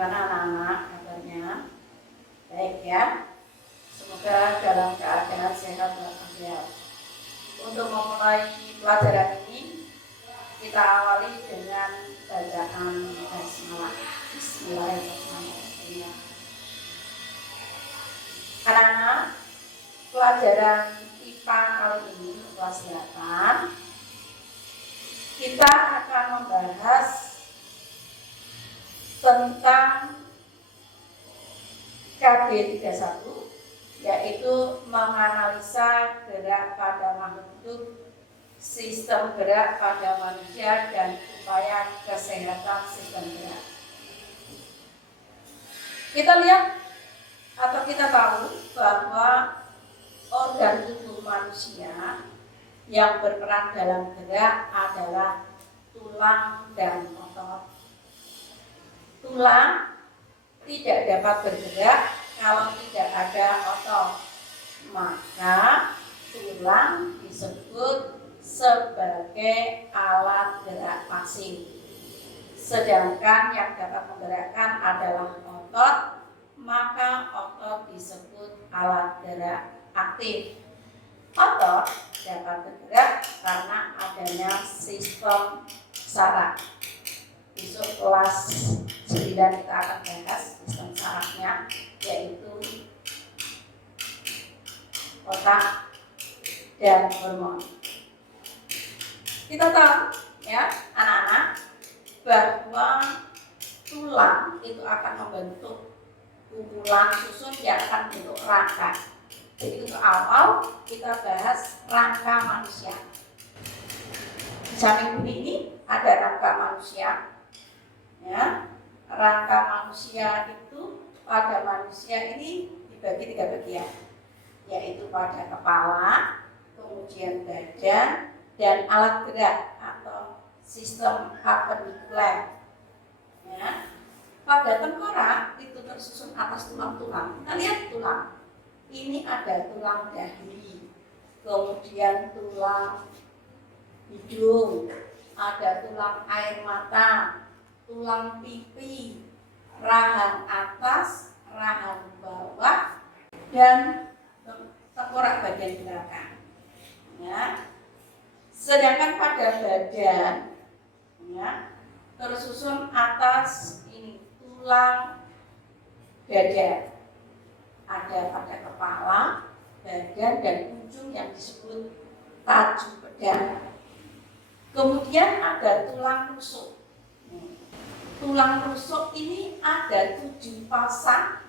Bagaimana anak-anak kabarnya? Baik ya. Semoga dalam keadaan sehat walafiat. Untuk memulai pelajaran ini, kita awali dengan bacaan basmalah. Bismillahirrahmanirrahim. Anak-anak, pelajaran IPA kali ini kelas 8, kita akan membahas tentang KB 31, yaitu menganalisa gerak pada makhluk hidup, sistem gerak pada manusia, dan upaya kesehatan sistem gerak. Kita lihat atau kita tahu bahwa organ tubuh manusia yang berperan dalam gerak adalah tulang dan otot. Tulang tidak dapat bergerak kalau tidak ada otot, maka tulang disebut sebagai alat gerak pasif. Sedangkan yang dapat menggerakkan adalah otot, maka otot disebut alat gerak aktif. Otot dapat bergerak karena adanya sistem saraf. Besok kelas 9 kita akan bahas sistem sarafnya, yaitu otak dan hormon. Kita tahu ya anak-anak bahwa tulang itu akan membentuk kumpulan susun yang akan membentuk rangka. Jadi untuk awal kita bahas rangka manusia. Di samping ini ada rangka manusia. Ya, rangka manusia itu pada manusia ini dibagi 3 bagian, yaitu pada kepala, kemudian badan, dan alat gerak atau sistem apendikuler. Ya, pada tengkorak itu tersusun atas tulang-tulang. Kita lihat tulang. Ini ada tulang dahi, kemudian tulang hidung, ada tulang air mata, tulang pipi, rahang atas, rahang bawah, dan tengkorak bagian belakang. Ya. Sedangkan pada badan, ya, tersusun atas ini tulang dada, ada pada kepala, badan, dan ujung yang disebut tajuk pedang. Kemudian ada tulang rusuk. Tulang rusuk ini ada 7 pasang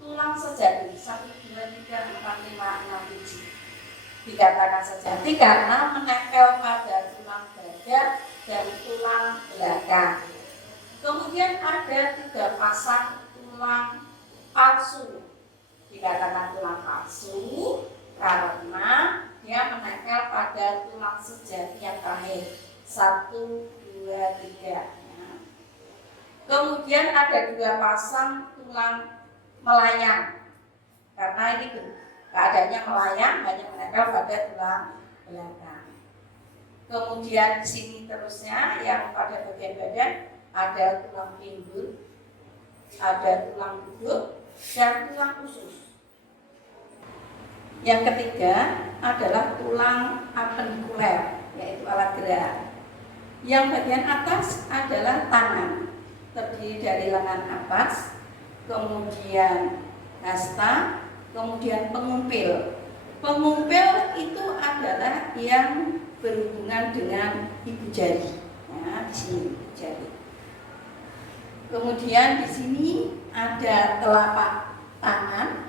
tulang sejati, 1, 2, 3, 4, 5, 6, 7. Dikatakan sejati karena menempel pada tulang dada dan tulang belakang. Kemudian ada 3 pasang tulang palsu. Dikatakan tulang palsu karena dia menempel pada tulang sejati yang terakhir, 1, 2, 3. Kemudian ada 2 pasang tulang melayang, karena ini keadaannya melayang, hanya menempel pada tulang belakang. Kemudian di sini terusnya yang pada bagian badan ada tulang pinggul, ada tulang duduk, dan tulang usus. Yang ketiga adalah tulang apendikuler, yaitu alat gerak. Yang bagian atas adalah tangan, terdiri dari lengan atas, kemudian hasta, kemudian pengumpil. Pengumpil itu adalah yang berhubungan dengan ibu jari. Nah, di sini ibu jari. Kemudian di sini ada telapak tangan,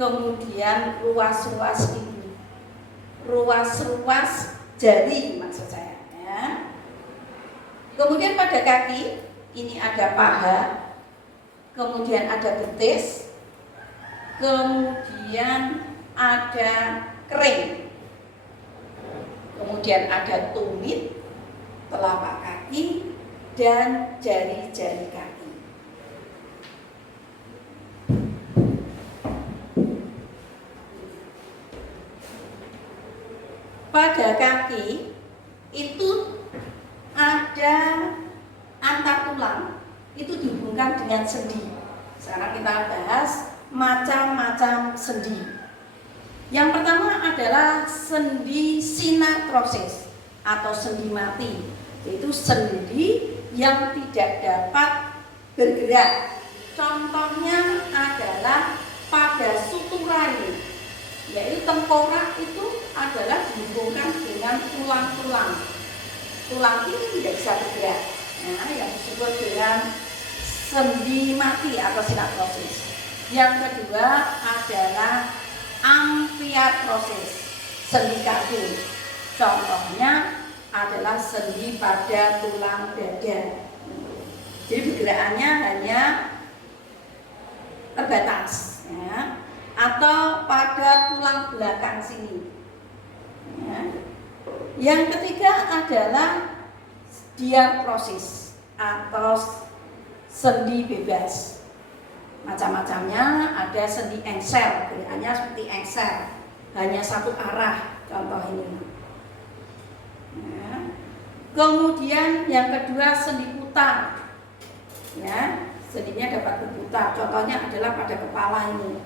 kemudian ruas-ruas ini, ruas-ruas jari maksud saya. Ya. Kemudian pada kaki ini ada paha, kemudian ada betis, kemudian ada kering, kemudian ada tumit, telapak kaki, dan jari-jari kaki. Pada kaki itu ada antar tulang itu dihubungkan dengan sendi. Sekarang kita bahas macam-macam sendi. Yang pertama adalah sendi sinatrosis atau sendi mati, yaitu sendi yang tidak dapat bergerak. Contohnya adalah pada sutura ini, yaitu tengkorak itu adalah dihubungkan dengan tulang-tulang. Tulang ini tidak bisa bergerak. Nah, yang disebut dengan sendi mati atau sinatrosis. Yang kedua adalah amfiartrosis, sendi kaku. Contohnya adalah sendi pada tulang dada. Jadi pergerakannya hanya terbatas, ya, atau pada tulang belakang sini. Ya. Yang ketiga adalah diartrosis atau sendi bebas. Macam-macamnya, ada sendi engsel, gerakannya seperti engsel, hanya satu arah, contoh ini. Ya. Kemudian yang kedua sendi putar, ya, sendinya dapat berputar. Contohnya adalah pada kepala ini,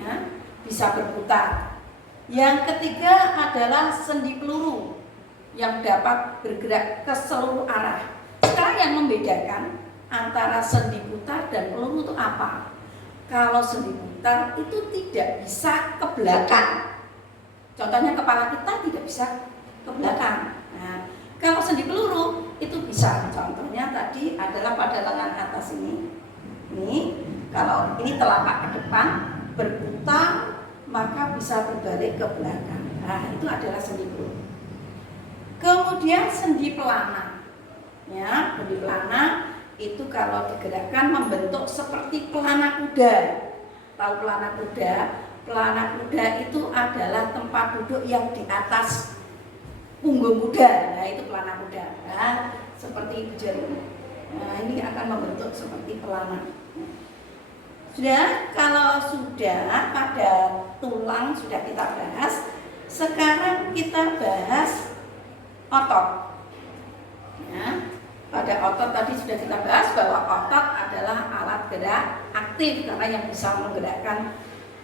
ya, bisa berputar. Yang ketiga adalah sendi peluru yang dapat bergerak ke seluruh arah. Sekarang yang membedakan antara sendi putar dan peluru itu apa? Kalau sendi putar itu tidak bisa ke belakang. Contohnya kepala kita tidak bisa ke belakang. Nah, kalau sendi peluru itu bisa. Contohnya tadi adalah pada lengan atas ini. Ini kalau ini telapak ke depan berputar, maka bisa berbalik ke belakang. Nah, itu adalah sendi peluru. Kemudian sendi pelana. Ya, sendi pelana itu kalau digerakkan membentuk seperti pelana kuda. Tahu pelana kuda? Pelana kuda itu adalah tempat duduk yang di atas punggung kuda. Nah, itu pelana kuda. Nah, seperti jari. Nah, ini akan membentuk seperti pelana. Sudah, kalau sudah pada tulang sudah kita bahas, sekarang kita bahas otot. Ya, pada otot tadi sudah kita bahas bahwa otot adalah alat gerak aktif karena yang bisa menggerakkan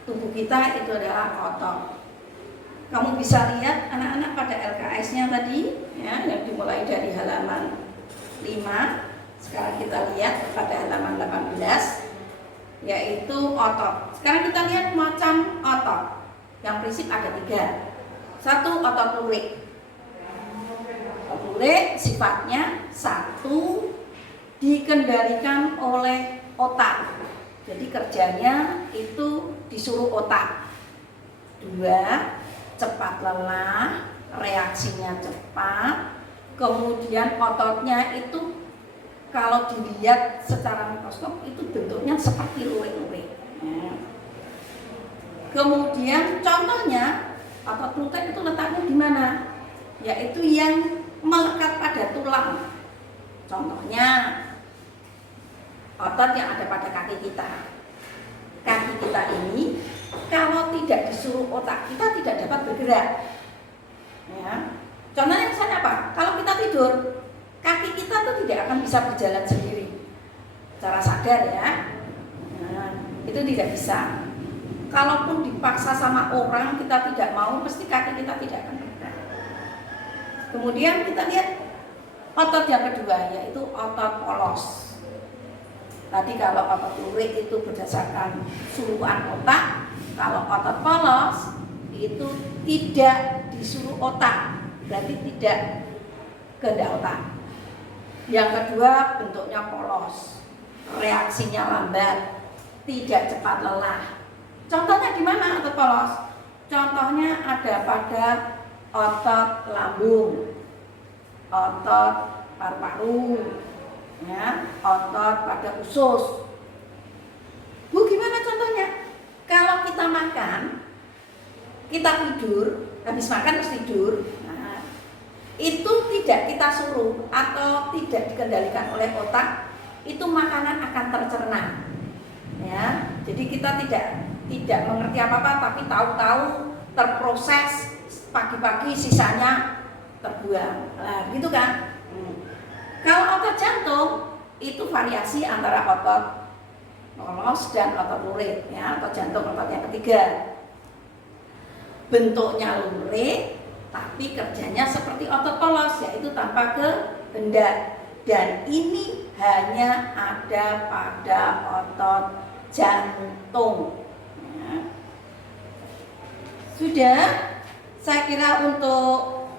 tubuh kita itu adalah otot. Kamu bisa lihat anak-anak pada LKS-nya tadi, ya, yang dimulai dari halaman 5. Sekarang kita lihat pada halaman 18. Yaitu otot. Sekarang kita lihat macam otot. Yang prinsip ada 3. Satu, otot lurik. Otot lurik sifatnya satu, dikendalikan oleh otak. Jadi kerjanya itu disuruh otak. 2, cepat lelah, reaksinya cepat. Kemudian ototnya itu kalau dilihat secara mikroskop itu bentuknya seperti lurik-lurik. Ya. Kemudian contohnya otot lutut itu letaknya di mana? Yaitu yang melekat pada tulang. Contohnya otot yang ada pada kaki kita. Kaki kita ini kalau tidak disuruh otak kita tidak dapat bergerak. Ya. Contohnya misalnya apa? Kalau kita tidur, kaki kita tuh tidak akan bisa berjalan sendiri secara sadar, ya. Nah, itu tidak bisa. Kalaupun dipaksa sama orang kita tidak mau, pasti kaki kita tidak akan bergerak. Kemudian kita lihat otot yang kedua, yaitu otot polos. Tadi kalau otot lurik itu berdasarkan suruhan otak, kalau otot polos itu tidak disuruh otak, berarti tidak kehendak otak. Yang kedua bentuknya polos, reaksinya lambat, tidak cepat lelah. Contohnya di mana otot polos? Contohnya ada pada otot lambung, otot paru-paru, ya, otot pada usus. Bu, gimana contohnya? Kalau kita makan, kita tidur, habis makan terus tidur. Itu tidak kita suruh atau tidak dikendalikan oleh otak, itu makanan akan tercerna, ya. Jadi kita tidak mengerti apa-apa, tapi tahu-tahu terproses, pagi-pagi sisanya terbuang. Nah, gitu kan. Kalau otot jantung itu variasi antara otot polos dan otot lurik, ya, atau jantung otot yang ketiga. Bentuknya lurik, tapi kerjanya seperti otot polos, yaitu tanpa kehendak. Dan ini hanya ada pada otot jantung. Ya. Sudah, saya kira untuk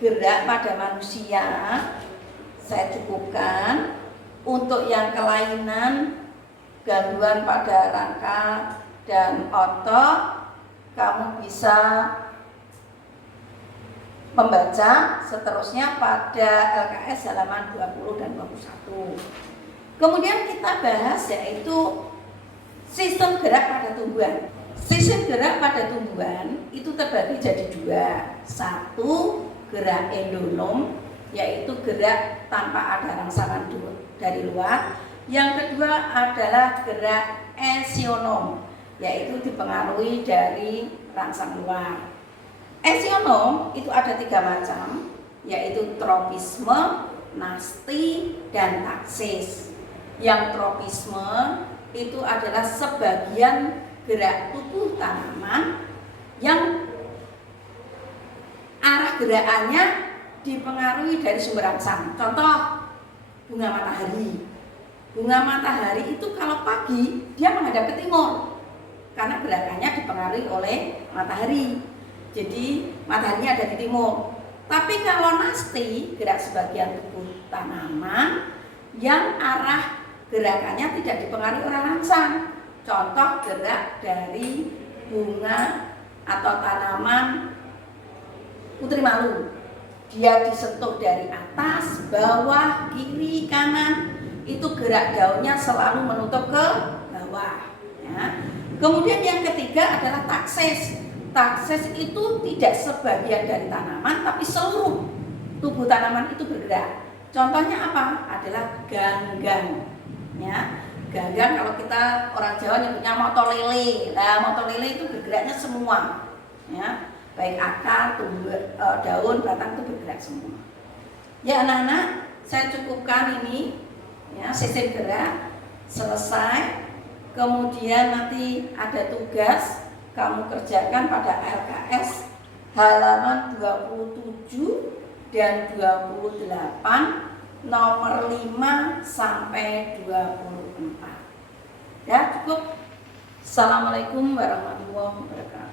gerak pada manusia saya cukupkan. Untuk yang kelainan, gangguan pada rangka dan otot, kamu bisa membaca seterusnya pada LKS halaman 20 dan 21. Kemudian kita bahas yaitu sistem gerak pada tumbuhan. Sistem gerak pada tumbuhan itu terbagi jadi dua. Satu, gerak endonom, yaitu gerak tanpa ada rangsangan dari luar. Yang kedua adalah gerak esionom, yaitu dipengaruhi dari rangsang luar. Esionom itu ada 3 macam, yaitu tropisme, nasti, dan taksis. Yang tropisme itu adalah sebagian gerak tubuh tanaman yang arah gerakannya dipengaruhi dari sumber rangsang. Contoh, bunga matahari. Bunga matahari itu kalau pagi dia menghadap ke timur karena gerakannya dipengaruhi oleh matahari. Jadi mataharinya ada di timur. Tapi kalau nasti, gerak sebagian tubuh tanaman yang arah gerakannya tidak dipengaruhi oleh rangsang. Contoh gerak dari bunga atau tanaman putri malu. Dia disentuh dari atas, bawah, kiri, kanan. Itu gerak daunnya selalu menutup ke bawah. Ya. Kemudian yang ketiga adalah taksis. Taksis itu tidak sebagian dari tanaman, tapi seluruh tubuh tanaman itu bergerak. Contohnya apa? Adalah ganggang. Ya, ganggang kalau kita orang Jawa nyebutnya motolele. Nah, motolele itu bergeraknya semua. Ya, baik akar, daun, batang itu bergerak semua. Ya anak-anak, saya cukupkan ini. Ya, sistem gerak selesai. Kemudian nanti ada tugas kamu kerjakan pada LKS halaman 27 dan 28 nomor 5 sampai 24. Ya, cukup. Assalamualaikum warahmatullahi wabarakatuh.